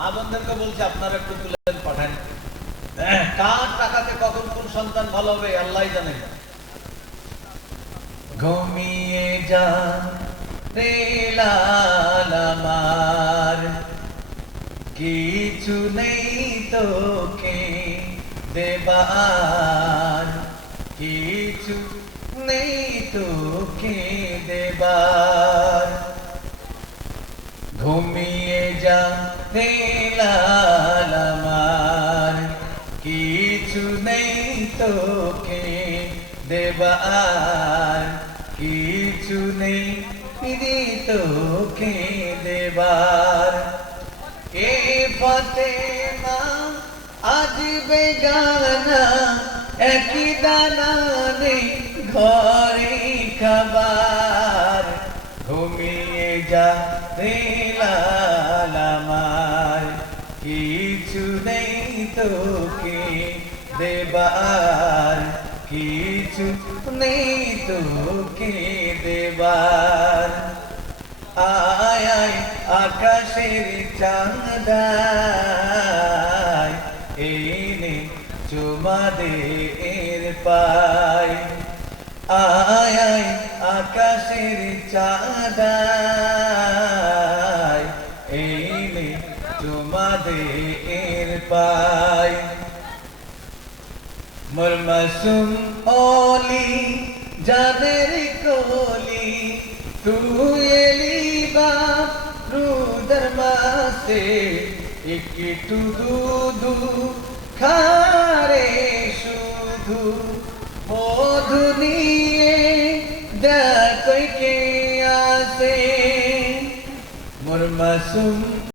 মা বোনদেরকে বলছি আপনারা একটু তুলে পাঠান। কার টাকাতে কখন কোন সন্তান ভালো হবে আল্লাহই জানে। ঘুমিয়ে যা রে লাল আমার, কিছু নেই তোকে দেবার, কিছু নেই তোকে দেবার। ঘুমিয়ে যা রে লাল আমার, কিছু নেই তোকে দেবার, কিছু নেই তোকে দেবার। কে ফাতেমা আজ বেগানা, একই দানা নেই ঘরে খাবার। ঘুমিয়ে যা রে লাল আমার, কিছু নেই তোকে দেবার, কিছু নেই তোকে দেবার। আয় আয় আকাশের চাঁদ আয়, এনে চুমা দে এর পায়। আয় আয় আকাশের চাঁদ আয়, এনে চুমা দে এর পায়। মোর মাসুম ওলি জানের কোলি, তুই এলি রুদার মাসে, একটু দুধু খারে শুধু মধু নিয়ে দেখো কে আসে। মোর মাসুম